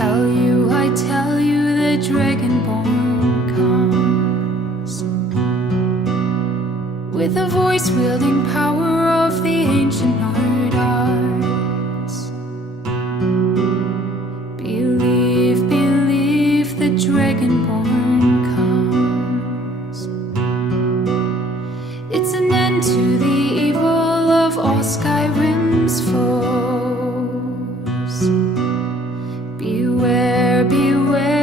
I tell you, the dragonborn comes with the voice wielding power of the ancient Nord arts. Believe, believe, the dragonborn comes. It's an end to the evil of all Skyrim's foes. Beware, beware.